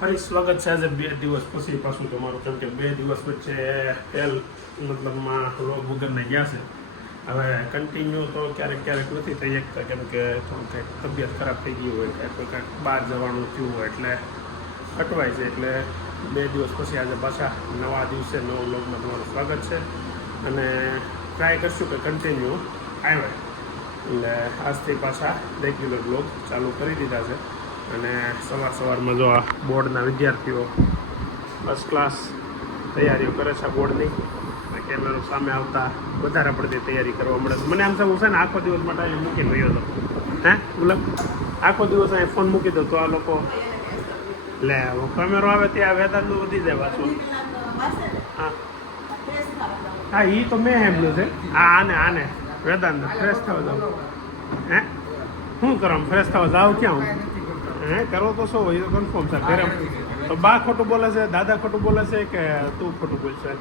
ફરી સ્વાગત છે આજે 2 દિવસ પછી પાછું તમારું, કેમ કે 2 દિવસ વચ્ચે મતલબમાં રોગ વગરના ગયા છે. હવે કન્ટિન્યુ તો ક્યારેક નથી થઈ શકતા, કેમ કે થોડું કંઈક તબિયત ખરાબ થઈ ગઈ હોય કે કોઈ કાંઈક બહાર જવાનું થયું હોય એટલે અટવાય છે. એટલે 2 દિવસ પછી આજે પાછા નવા દિવસે નવા વ્લોગમાં તમારું સ્વાગત છે અને ટ્રાય કરશું કે કન્ટિન્યુ આવે. એટલે આજથી પાછા રેગ્યુલર વ્લોગ ચાલુ કરી દીધા છે. અને સવારમાં જો આ બોર્ડના વિદ્યાર્થીઓ ફર્સ્ટ ક્લાસ તૈયારીઓ કરે છે બોર્ડની. કેમેરો સામે આવતા વધારે પડતી તૈયારી કરવા મળે. મને આમ થયું છે ને આખો દિવસ માટે અહીં મૂકીને ગયો હતો. ગુલાબ આખો દિવસ અહીં ફોન મૂકી દો તો આ લોકો લે કેમેરો આવે ત્યાં વેદાંતનું વધી જાય પાછું. હા એ તો મેં એમનું છે. આને વેદાંત ફ્રેશ થવા જાવ. શું કરો ફ્રેશ થવા જાવ ક્યાં હું કરો તો શું એ તો કન્ફર્મ છે. ઘરે તો બા ખોટું બોલે છે, દાદા ખોટું બોલે છે કે તું ખોટું બોલશે?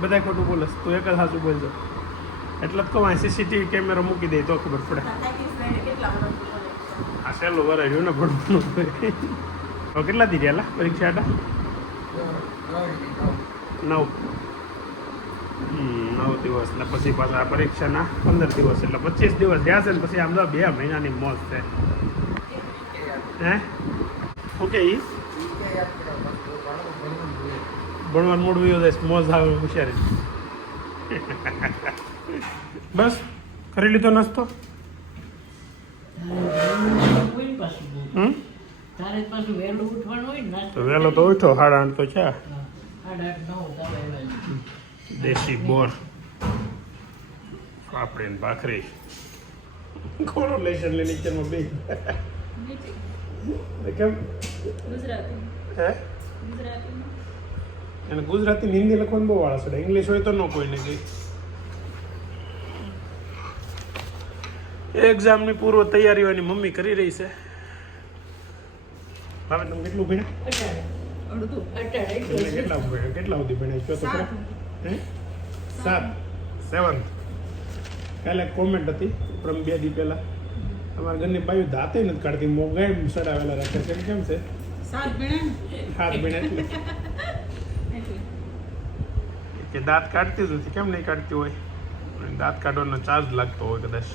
બધા ખોટું બોલે છે, તું એક જ સાચું બોલજો. એટલે જ કહું સીસીટીવી કેમેરો મૂકી દે તો ખબર પડે. આ સહેલું વરે રહ્યું ને ભણવાનું. તો કેટલા દી રહ્યા પરીક્ષા હતા? 9 દિવસ. એટલે પછી પાછા પરીક્ષાના 15 દિવસ એટલે 25 દિવસ રહ્યા છે ને પછી આમ તો 2 મહિનાની મોજ છે. ઓકે ભણવાનું મોડું જાય, મોજ આવે હોશિયારી. બસ કરી લીધો નાસ્તો? વહેલો તો ઉઠો 8:30 તો છે. દેશી બોર પાપડી ભાખરી કોરોલેશન નીચેમાં બે કેમ એને ગુજરાતી હિન્દી લખવાનું બહુ વાળા છે. ઇંગ્લિશ હોય તો ન કોઈને કઈ. એક્ઝામની પૂર્વ તૈયારીઓ એની મમ્મી કરી રહી છે. હવે તમે કેટલું ભણ્યા? કેટલા સુધી ભણ્યા છો? તો 7th. કાલે કોમેન્ટ હતી પ્રમ 2 દી પહેલા, અમારા ઘરની બાયું દાંતે નથી કાઢતી, મોગાઈ સડાવેલા રાખે છે. કેમ છે? 7 ભણ્યા કે દાંત કાઢતી જ નથી. કેમ નહીં કાઢતી હોય? દાંત કાઢવાનો ચાર્જ લાગતો હોય કદાચ.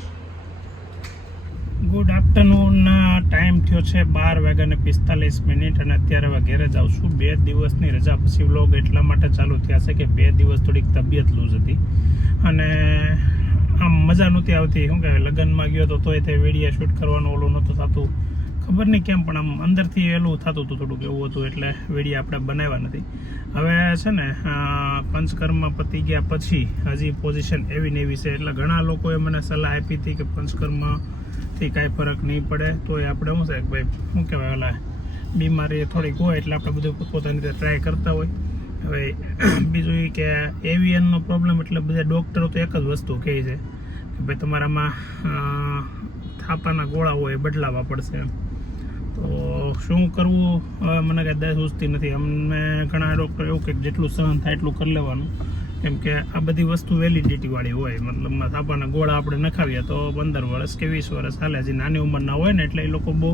ગુડ આફ્ટરનૂનના ટાઈમ થયો છે 12:45 અને અત્યારે હવે ઘેરે જાઉં છું. 2 દિવસની રજા પછી વ્લોગ એટલા માટે ચાલુ થયા છે કે 2 દિવસ થોડીક તબિયત લૂઝ હતી અને આમ મજા નહોતી આવતી. શું કહેવાય, લગ્નમાં ગયો તો તોય તે વિડીયો શૂટ કરવાનું ઓલું નહોતું થતું. ખબર નહીં કેમ પણ આમ અંદરથી એલું થતું હતું થોડુંક એવું હતું, એટલે વિડીયો આપણે બનાવ્યા નથી. હવે છે ને પંચકર્મ પતી ગયા પછી હજી પોઝિશન એવી ને એવી છે. એટલે ઘણા લોકોએ મને સલાહ આપી હતી કે પંચકર્મથી કાંઈ ફરક નહીં પડે, તોય આપણે શું છે કે ભાઈ શું કહેવાય ઓલા બીમારી થોડીક હોય એટલે આપણે બધું પોતાની રીતે ટ્રાય કરતા હોય. હવે બીજું એ કે એવિયનનો પ્રોબ્લેમ એટલે બધા ડૉક્ટરો તો એક જ વસ્તુ કહે છે કે ભાઈ તમારામાં થાપાના ગોળા હોય એ બદલાવવા પડશે. તો શું કરવું હવે મને કાંઈ દસ સૂચતી નથી. અમને ઘણા ડૉક્ટર એવું કે જેટલું સહન થાય એટલું કરી લેવાનું, કેમ કે આ બધી વસ્તુ વેલિડિટીવાળી હોય. મતલબમાં થાપાના ગોળા આપણે નખાવીએ તો 15 વર્ષ કે 20 વર્ષ હાલે. હજી નાની ઉંમરના હોય ને એટલે એ લોકો બહુ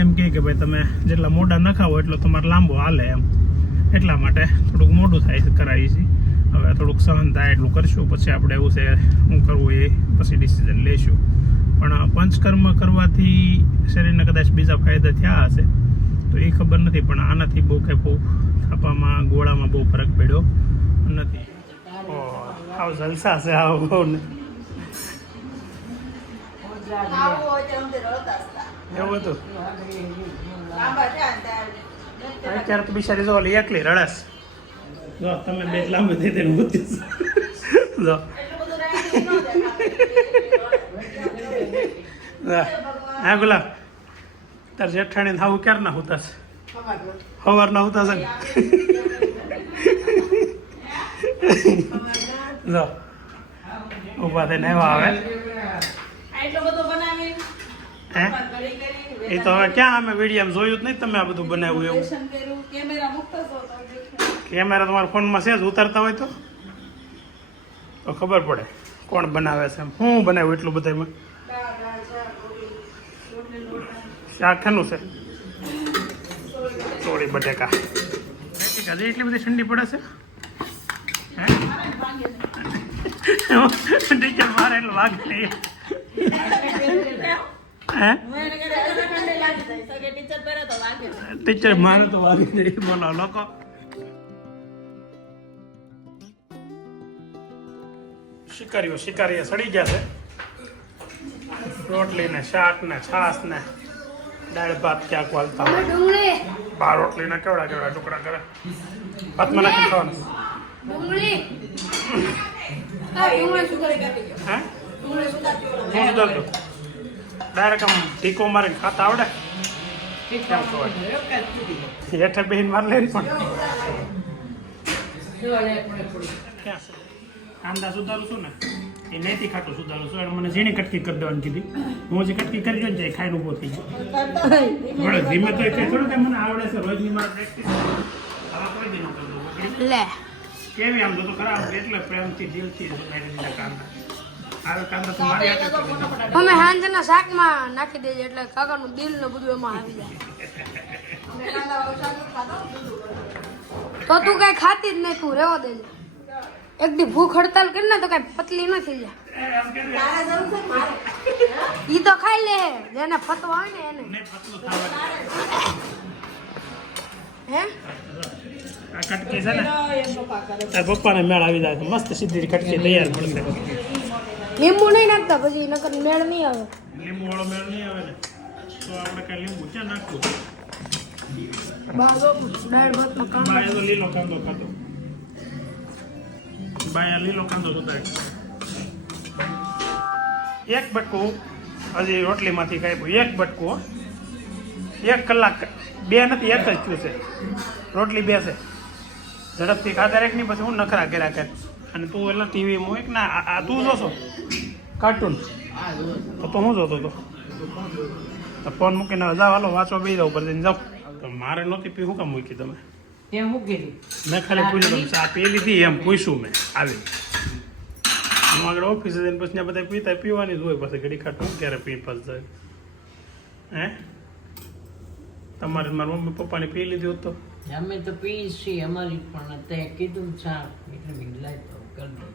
એમ કહે કે ભાઈ તમે જેટલા મોટા નખાવો એટલો તમારે લાંબો હાલે એમ. એટલા માટે થોડુંક મોડું થાય કરાવીએ છીએ. હવે થોડુંક સહન થાય એટલું કરશું, પછી આપણે એવું છે શું કરવું એ પછી ડિસિઝન લઈશું. પણ પંચકર્મ કરવાથી શરીરને કદાચ બીજા ફાયદા થયા હશે તો એ ખબર નથી, પણ આનાથી બહુ કંઈ બહુ થાપામાં ગોળામાં બહુ ફરક પડ્યો નથી. આવ જલસા છે આવો બહુ ને એવું હતું. અત્યારે તો બિચારી જો એકલી રડસ. જો તમે બે લાંબી થઈ તેને મૂકી જો હા ગુલાબ તાર જેઠાણી થાવું ક્યારે ના હોતા છે? સવાર ના હોતા છે ને. જો ઉભા થઈને એવા આવે. એ તો હવે ક્યાં અમે વિડીયો જોયું જ નહીં. તમે આ બધું બનાવ્યું એવું? કેમેરા તમારા ફોનમાં છે જ, ઉતારતા હોય તો ખબર પડે કોણ બનાવે છે. હું બનાવ્યું એટલું બધામાં? શાક શેનું છે? ચોળી બટેકા હજી એટલી બધી ઠંડી પડે છે ટીચર મારે એટલે વાગે નહીં ટીચર મારે તો વાગે નહીં બોલો લોકો શિકારીઓ સડી ગયા છે રોટલી ને શાક ને છાસ ને દાળ ભાત ક્યાંક વાલતા બાર રોટલી ના કેવડા ટુકડા કરે ભાતમાં નાખી ખાવાનું ડાયરેક્ટ આમ ટીકો મારીને ખાતા આવડે હેઠે બેહીને માર લે પણ કાંદા સુધારું છું ને એ નથી ખાતું સુધારું છું મને ઝીણી કટકી કરી દેવાની કીધી હું જે કટકી કરી જોઈને જાય ખાઈને ઊભો થઈ ગયો ધીમે તો એટલે થોડું કે મને આવડે છે રોજની મારે પ્રેક્ટિસ હવે કોઈ દી ન કરી દઉં કેવી આમ તો ખરાબ એટલે પ્રેમથી દિલથી મારી દીધા કાંદા આવે કાંદા તો મારી અમે હાંજના શાકમાં નાખી દેજે એટલે કાકાનું દિલ ને બધું એમાં આવી જાય તો તું કઈ ખાતી જ નહીં તું રહેવા દેજે એક દી ભૂખ હડતાલ કરી ને તો કઈ પતલી ન થઈ જાય ઈ તો ખાઈ લે જેને ફતવા હોય ને એને હે આ કટકી છે ને તાર પપ્પાને મેળ આવી જાય મસ્ત સીધી કટકી તૈયાર મળશે લીંબુ નહીં નાખતા પછી નકર મેળ નહીં આવે લીંબુ વાળો મેળ નહીં આવે ને તો આપણે કઈ લીંબુ ક્યાં નાખવું દાળ ભાતમાં કાંદો બાય તો લીલો કાંદો ખાતો બાય લીલો કાંદો સુધાર એક બટકું હજી રોટલીમાંથી કાપ્યું એક બટકું 1 કલાક 2 નથી 1 જ થયું છે રોટલી 2 છે ઝડપથી ખાતા રેક નહીં પછી હું નખરા કર્યા કર અને તું એટલે ટીવીમાં એક ના આ તું જોશો કાર્ટૂન તો હું જોતો હતો તો ફોન મૂકીને જાવ હાલો વાંચો બે જાવ પર જઈને જાઓ તો મારે નહોતી પી શું કામ મૂકી તમે મેં ખાલી પૂછ્યું તમે ચા પી લીધી એમ પૂછ્યું મેં આવી હું આગળ ઓફિસે જઈને પછી બધા પીતા પીવાની જ હોય પછી ઘડી ખાટું ક્યારે પી પાસ જાય હે તમારે મારા મમ્મી પપ્પાને પી લીધી હોત તો અમે તો પી છીએ અમારી પણ તે કીધું ચા એટલે મિલાય તો કરી દો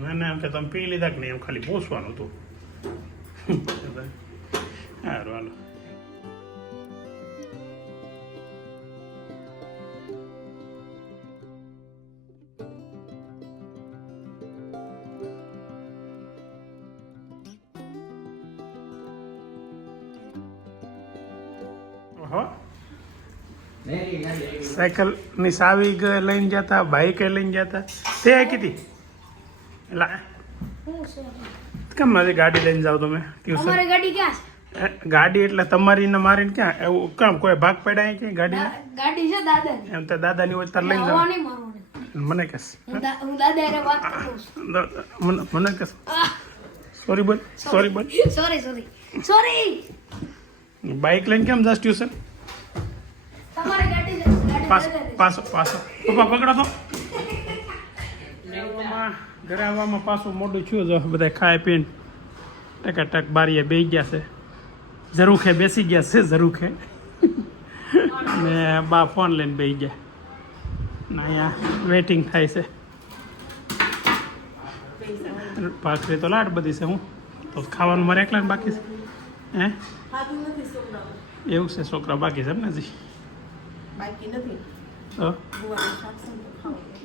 મને એમ કે તમે પી લીધા કે નહીં એમ ખાલી પૂછવાનું હતું સારું હાલો સાયકલ ની સાવી લઈને જતા બાઈક લઈને જતા તે કીધી એટલે કેમ નથી ગાડી લઈને જાવ તમે અમારી ગાડી ક્યાં છે ગાડી એટલે તમારી ને મારી ક્યાં એવું કેમ કોઈ ભાગ પડ્યા કે ગાડી ગાડી છે દાદાની એમ તો દાદાની હોય તાર લઈને જાવ મને કહેશ હું દાદા હારે વાત કરું છું મને કહેશ સોરી બોલ સોરી બાઈક લઈને કેમ જાસ ટ્યુશન તમારી ગાડી પાછો પપ્પા પકડો તો ઘરે આવવામાં પાછું મોડું થયું જો બધા ખાઈ પીને ટકાટક બારીએ બેસી ગયા છે ઝરૂખે બેસી ગયા છે ઝરૂખે ને બા ફોન લઈને બેસી ગયા ને અહીંયા વેઇટિંગ થાય છે ભાખરી તો લાડ બધી છે હું તો ખાવાનું મારે એકલા બાકી છે હે એવું છે છોકરા બાકી છે ને હજી તો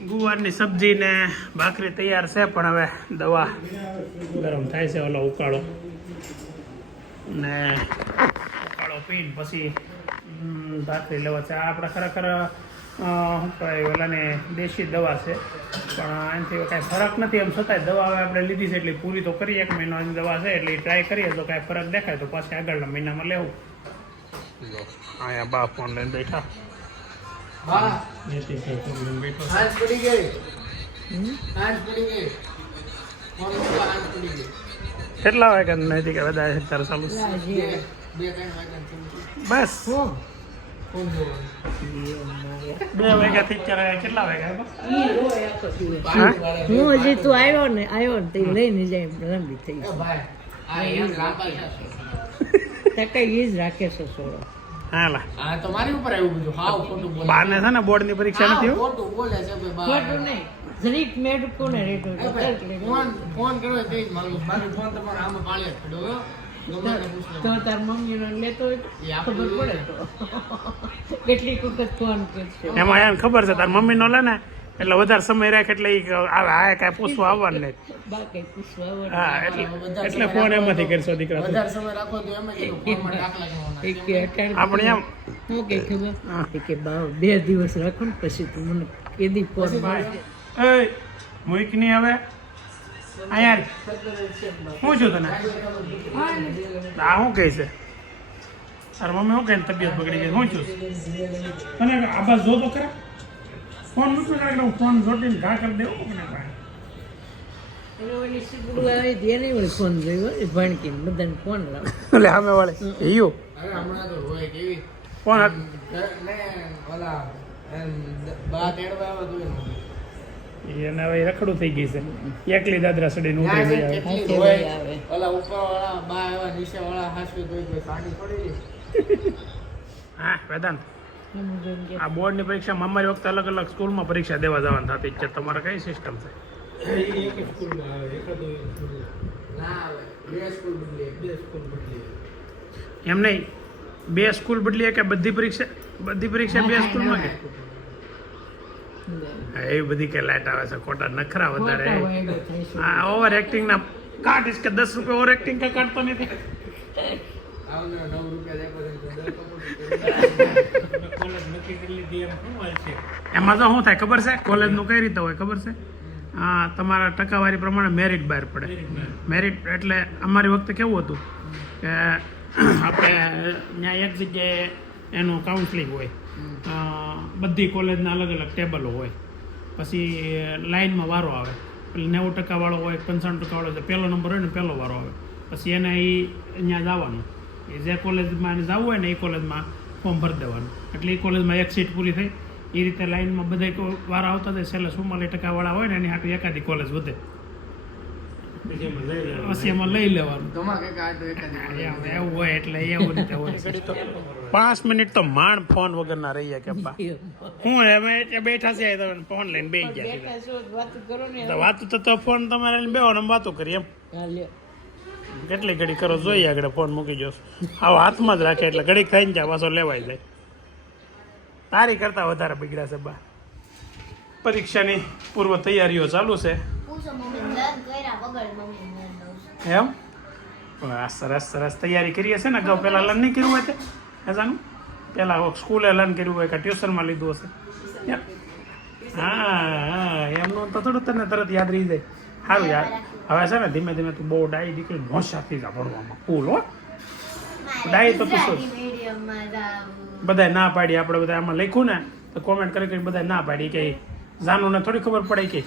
ગુવારની સબ્જી ને ભાખરી તૈયાર છે પણ હવે દવા ગરમ થાય છે ઓલો ઉકાળો ને ઉકાળો પીને પછી ભાખરી લેવા છે આપણે ખરેખર શું કહેવાય ઓલાની દેશી દવા છે પણ એનાથી કાંઈ ફરક નથી એમ છતાંય દવા હવે આપણે લીધી છે એટલે પૂરી તો કરી 1 મહિનાની દવા છે એટલે ટ્રાય કરીએ તો કાંઈ ફરક દેખાય તો પાછી આગળના મહિનામાં લેવું અહીંયા બા ફોન લઈને બેઠા કેટલા વાગ્યા નથી કે વધારે તારે ચાલુ બસ 2 વાગ્યાથી અત્યારે કેટલા વાગ્યા હું હજી તું આવ્યો ને તે લઈને જાય રંબી થઈ કઈ જ રાખે છે સોડો હા લા આ તો મારી ઉપર આવ્યું બધું હાવ ખોટું બોલે બાને છે ને બોર્ડની પરીક્ષા નથી હો. ખોટું બોલે છે ભાઈ બા ખોટું નહીં જરીક મેડ કોને રેટો ફોન કર્યો તે જ મારું બાકી ફોન તમારો આમાં પાળે જ પડ્યો હો. ગમે તેને પૂછ લો. તો તાર મમ્મીનો લેતો હોય એ આપણે ખબર પડે તો કેટલીક વખત ફોન કરશે એમાં એને ખબર છે તાર મમ્મીનો લે ને એટલે વધારે સમય રાખે એટલે ઈ આવે આ કાંઈ પૂછવા આવવાનું નહીં. બાકી પૂછવા આવડે. હા એટલે ફોન એમાંથી કરશો દીકરા તું. વધારે સમય રાખો તો એમ જ ફોનમાં દાખલા કરવાના. એક કે અટાણે આપણે એમ હું કે ખબર એ કે બા 2 દિવસ રાખો ને પછી તું મને કેદી ફોન મારે એ મૂક નહીં હવે અહીંયા શું છું તને આ શું કહે છે તાર મમ્મી શું કહે તબિયત બગડી ગઈ શું છું તને આ બસ જો તો ખરા ફોન મૂક્યો ને એટલે હું ફોન જોડીને ઘા કરી દેવું ને ભાઈ ઓલી સીગડું આવે દે નહીં ઓલી ફોન જોયો ને ભણકીને બધાને ફોન લાવ એટલે સામે વાળે ઈયો હવે હમણાં તો હોય કેવી ફોન ને ઓલા એમ બા તેડવા આવે તો એને હવે રખડું થઈ ગઈ છે એકલી દાદરા સડીને ના ઉતરી છે ગઈ આવે કેટલી હોય ઓલા ઉપર વાળા બા એવા નીચે વાળા હાસવે તો કોઈ સાડી પડી હા વેદાંત આ બોર્ડની પરીક્ષામાં અમારી વખતે અલગ અલગ સ્કૂલમાં પરીક્ષા દેવા જવાનું થતી છે તમારે કઈ સિસ્ટમ છે એક સ્કૂલમાં આવે એક જ ના આવે બે સ્કૂલ બદલી એમ નહીં બે સ્કૂલ બદલીએ કે બધી પરીક્ષા બે સ્કૂલમાં કે હા, એવી બધી કે લાઈટ આવે છે ખોટા નખરા વધારે આ ઓવર એક્ટિંગ ના કાઢીશ કે 10 રૂપિયા ઓવર એક્ટિંગ કા કાઢતો નથી આવને 9 રૂપિયા દેખો એમાં તો શું થાય ખબર છે કોલેજનું કઈ રીતે હોય ખબર છે તમારા ટકાવારી પ્રમાણે મેરિટ બહાર પડે મેરિટ એટલે અમારી વખતે કેવું હતું કે આપણે ત્યાં એક જગ્યાએ એનું કાઉન્સલિંગ હોય બધી કોલેજના અલગ અલગ ટેબલો હોય પછી લાઇનમાં વારો આવે એટલે 90% વાળો હોય 95% વાળો હોય પહેલો નંબર હોય ને પહેલો વારો આવે પછી એને એ અહીંયા જવાનું એ જે કોલેજમાં એને જવું હોય ને એ કોલેજમાં ફોર્મ ભરી દેવાનું એટલે એ કોલેજમાં એક સીટ પૂરી થઈ એ રીતે લાઇનમાં બધા વારા આવતા જાય છેલ્લે 44% વાળા હોય ને એની હાટું એકાદી કોલેજ વધે પછી એમાં લઈ લેવાનું તમા કે આ તો એકાદી એવું હોય એટલે એવું રીતે હોય 5 મિનિટ તો માંડ ફોન વગરના રહીએ કે બા હું અમે બેઠા છે તો ફોન લઈને બેસી ગયા વાતું કરો ને તો વાતું તો ફોન તમારે લઈને બેહો ને અમે વાતું કરીએ એમ હા લ્યો કેટલી ઘડી કરો જોઈએ આગળ ફોન મૂકી જોશ આવો હાથમાં જ રાખે એટલે ઘડીક થઈને જાય પાછો લેવાઈ જાય તારી કરતા વધારે બગડ્યા છે બા પરીક્ષાની પૂર્વ તૈયારીઓ ચાલુ છે એમ સરસ સરસ તૈયારી કરીએ છે ને અગાઉ પહેલાં લર્ન નહીં કર્યું હોય તે એસાનું પહેલાં સ્કૂલે લર્ન કર્યું હોય કે ટ્યુશનમાં લીધું હશે હા એમનું તો થોડું તને તરત યાદ રહી જાય સારું યાર હવે છે ને ધીમે ધીમે તું બહુ ડાઈ દીકરી હોશિયાર થઈ જા ભણવામાં કુલ હો ડાઈ તો તું શું બધાય ના પાડી આપણે બધા આમાં લખ્યું ને તો કોમેન્ટ કરી બધા ના પાડી કે જાનુને થોડી ખબર પડે કે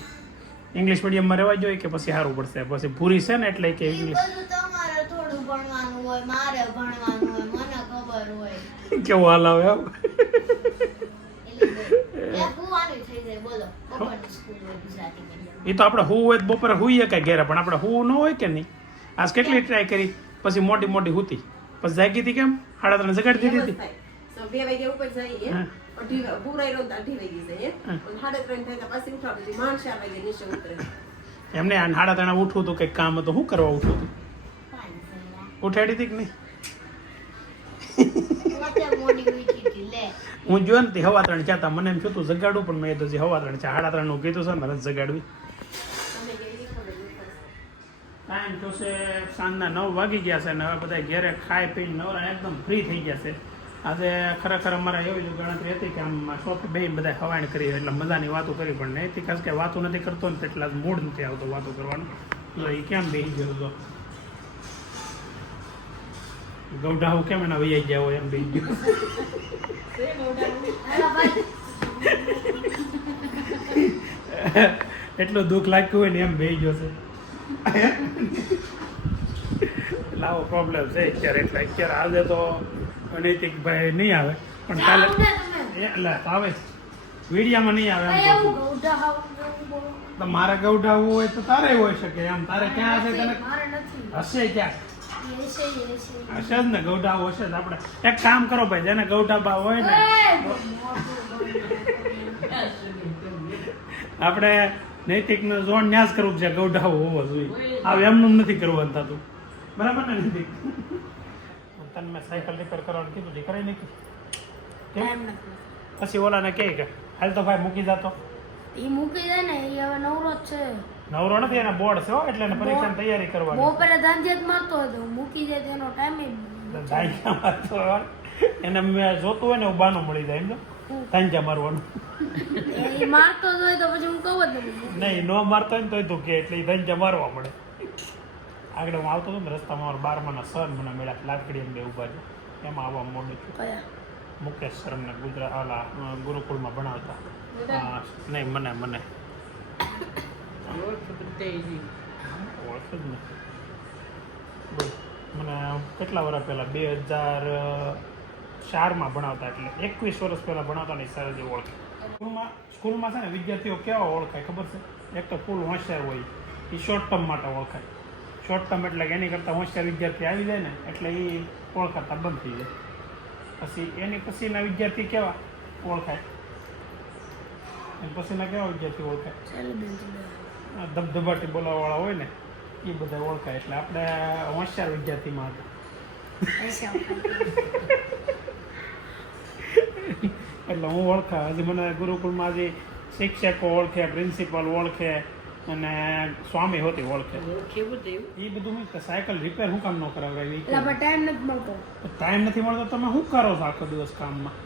ઇંગ્લિશ મીડિયમમાં રહેવા જોઈએ કે પછી સારું પડશે પછી ભૂરી છે ને એટલે કે ઇંગ્લિશ કેવું હાલ આવે એ તો આપણે હું હોય બપોરે હુઈએ કઈ ઘેરે પણ આપણે હું ન હોય કે નહીં આજ કેટલી ટ્રાય કરી પછી મોટી મોટી હુતી પછી જાગી હતી કેમ 3:30 જગાડી દીધી હતી 2 વાગ્યા ઉપર જઈએ પૂરાઈ રોજ 8 વાગી જાય 3:30 થાય પછી ઉઠાડું માંડ 4 વાગે નીચે ઉતરે એમને 3:30 ઉઠવું હતું કંઈક કામ હતું શું કરવા ઉઠવું હતું ઉઠાડી હતી કે નહીં હું જોયો ને 3:15 કહેતા મને એમ થયું જગાડું પણ મેં તો 3:15 છે 3:30 નું કીધું છે ને જગાડવી ટાઈમ તો છે સાંજના 9 વાગી ગયા છે ને હવે બધા ઘેરે ખાઈ પીને નવરા એકદમ ફ્રી થઈ ગયા છે આજે ખરેખર અમારે એવી જ ગણતરી હતી કે આમ શોપે બેહીને બધા હવાણ કરી એટલે મજાની વાતો કરી પણ નહીં ખાસ કે વાતો નથી કરતો ને તેટલા મૂડ નથી આવતો વાતો કરવાનું તો એ કેમ બેસી ગયો હતો ગૌઢાઓ કેમ એના વૈયા ગયા હોય એમ બેસી ગયો એટલું દુઃખ લાગ્યું હોય ને એમ બેસી ગયો છે એટલે આવો પ્રોબ્લેમ છે અત્યારે એટલે અત્યારે આજે તો નૈતિક ભાઈ નહીં આવે પણ કાલે એટલે આવે વીડિયામાં નહીં આવે એમ તો મારે ગૌઢાવું હોય તો તારે હોય શકે એમ તારે ક્યાં હશે તને હશે ક્યાં હશે જ ને ગૌઢા હશે જ. આપણે એક કામ કરો ભાઈ, જેને ગૌઢા બા હોય ને આપણે નૈતિક નો ઝોન ન્યાસ કરવું છે, ગૌઢાઓ હોવો જોઈએ. આ એમનું નથી કરવાનું થતું, બરાબર ને નૈતિક? તને મેં સાયકલ રિપેર કરવાનું કીધું છે, કરી નાખી. ટાઈમ નથી. પછી ઓલાને કહે કે હાલ તો ભાઈ મૂકી જાતો. ઈ મૂકી દે ને, ઈ હવે નવરો જ છે. નવરો નથી, એના બોર્ડ છે હો, એટલે એને પરીક્ષાની તૈયારી કરવાની. બપોરે ધાંધિયા જ મારતો હતો, મૂકી દે તેનો ટાઈમ ધાંજા તો એને મેં જોતું હોય ને એવું બાનું મળી જાય એમ. ધાંજા મારવાનું એ મારતો જ હોય તો પછી હું કહું જ નથી. નહીં, ન મારતો હોય ને તોય તું કે એટલે ઈ ધાંજા મારવા પડે. આગળ હું આવતો હતો ને રસ્તામાં મારા બારમાના સર મને મળ્યા, લાકડી એમ બે ઉભા છે, એમાં આવવા મોડું છું. કયા? મુકેશ સર અમને ગુજરાત ઓલા ગુરુકુળમાં ભણાવતા. નહીં મને ઓળખ જ ને. બોલ, મને કેટલા વર્ષ પહેલાં 2004માં ભણાવતા, એટલે 21 વર્ષ પહેલાં ભણાવતા ને સર જે ઓળખે. સ્કૂલમાં છે ને વિદ્યાર્થીઓ કેવા ઓળખાય ખબર છે? એક તો ફૂલ હોશિયાર હોય, એ શોર્ટ ટર્મ માટે ઓળખાય. શોર્ટ ટર્મ એટલે કે એની કરતાં હોશિયાર વિદ્યાર્થી આવી જાય ને એટલે એ ઓળખાતા બંધ થઈ જાય. પછી એની પછીના વિદ્યાર્થી કેવા ઓળખાય? એની પછીના કેવા વિદ્યાર્થી ઓળખાય? ધબધબાટી બોલાવાવાળા હોય ને એ બધા ઓળખાય. એટલે આપણે હોશિયાર વિદ્યાર્થીમાં હતા એટલે હું ઓળખા. હજી મને ગુરુકુળમાં હજી શિક્ષકો ઓળખે, પ્રિન્સિપાલ ઓળખે અને સ્વામી હોતી ઓળખે. એ બધું હું સાયકલ રિપેર હું કામ ન કરાવડાવી? ટાઈમ નથી મળતો. ટાઈમ નથી મળતો, તમે શું કરો છો આખો દિવસ કામમાં?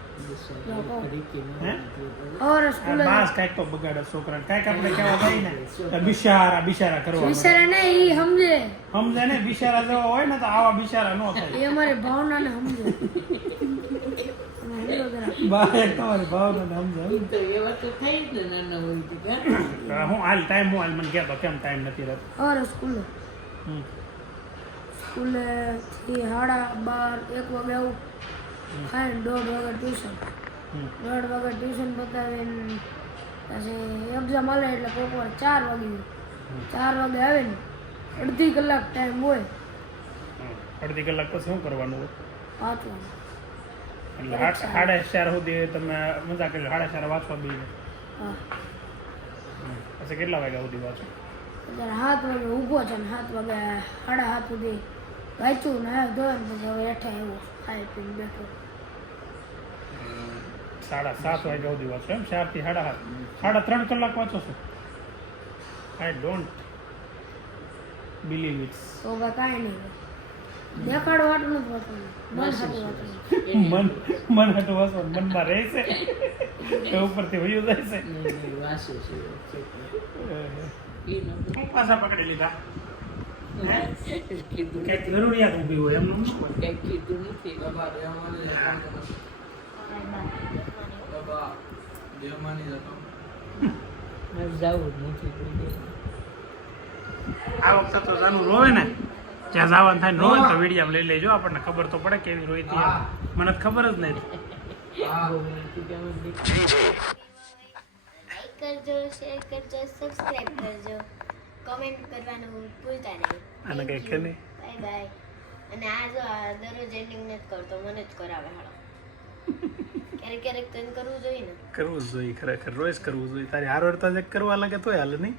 માસ કાંઈક તો બગાડે છોકરાને, કાંઈક આપણે કહેવા જાય ને બિચારા કરવા બિચારા ને ઈ સમજે ને બિચારા જેવા હોય ને તો આવા બિચારા ન થાય. એ અમારી ભાવનાને સમજે. તમારી ભાવના સમજે. હું હાલ ટાઈમ હું હાલ મને કહેતો કેમ ટાઈમ નથી રહેતો. સવારે સ્કૂલે થી 12:30 1 વાગે આવું, ખાઈને 1:30 વાગે ટ્યુશન, 1:30 વાગે ટ્યુશન પતાવીને પછી એક્ઝામ હાલે એટલે કોઈક વાર 4 વાગે 4 વાગે આવે ને અડધી કલાક ટાઈમ હોય. અડધી કલાક પછી શું કરવાનું હોય? વાંચવાનું. એટલે 4:30 સુધી તમે મજા કરી, 4:30 વાંચવા બેસી હા, પછી કેટલા વાગ્યા સુધી વાંચો? અત્યારે 7 વાગે ઊભો છે ને 7 વાગે 7:30 સુધી વાંચ્યું ને ધોઈને પછી હવે હેઠે આવ્યો, ખાઈ પીને બેઠો. 7:30 વાગ્યા સુધી વાંચો એમ? 4 થી 7:30, 3.5 કલાક વાંચો છો? I don't believe it. તો કાંઈ નહીં, દેખાડો વાટું નથી વાંચવાનું, મન હાટું વાંચવાનું. મન હાટું વાંચવાનું, મનમાં રહેશે કે ઉપરથી વયું જાય છે? હું પાછા પકડી લીધા. કંઈક જરૂરિયાત ઊભી હોય એમનું ન હોય. કઈ કીધું નથી જવું જ નથી. આ વખતે તો જાનું રોવે ને, જ્યાં જવાનું થાય ને રોવે ને તો વિડીયો લઈ લેજો, આપણને ખબર તો પડે કેવી રોઈ હતી. મને તો ખબર જ નહીં. લાઈક કરજો, શેર કરજો, સબસ્ક્રાઇબ કરજો, કમેન્ટ કરવાનું ભૂલતા નહીં. આને કંઈ કે નહીં. Bye bye. અને આ જો આ દરરોજ એન્ડિંગ નથી કરતો, મને જ કરાવે હાલો. ક્યારેક ક્યારેક તો એને કરવું જોઈએ ને. કરવું જ જોઈએ, ખરેખર રોજ કરવું જોઈએ. તારી હાર વળતા જ કરવા લાગે તોય હાલે નહીં.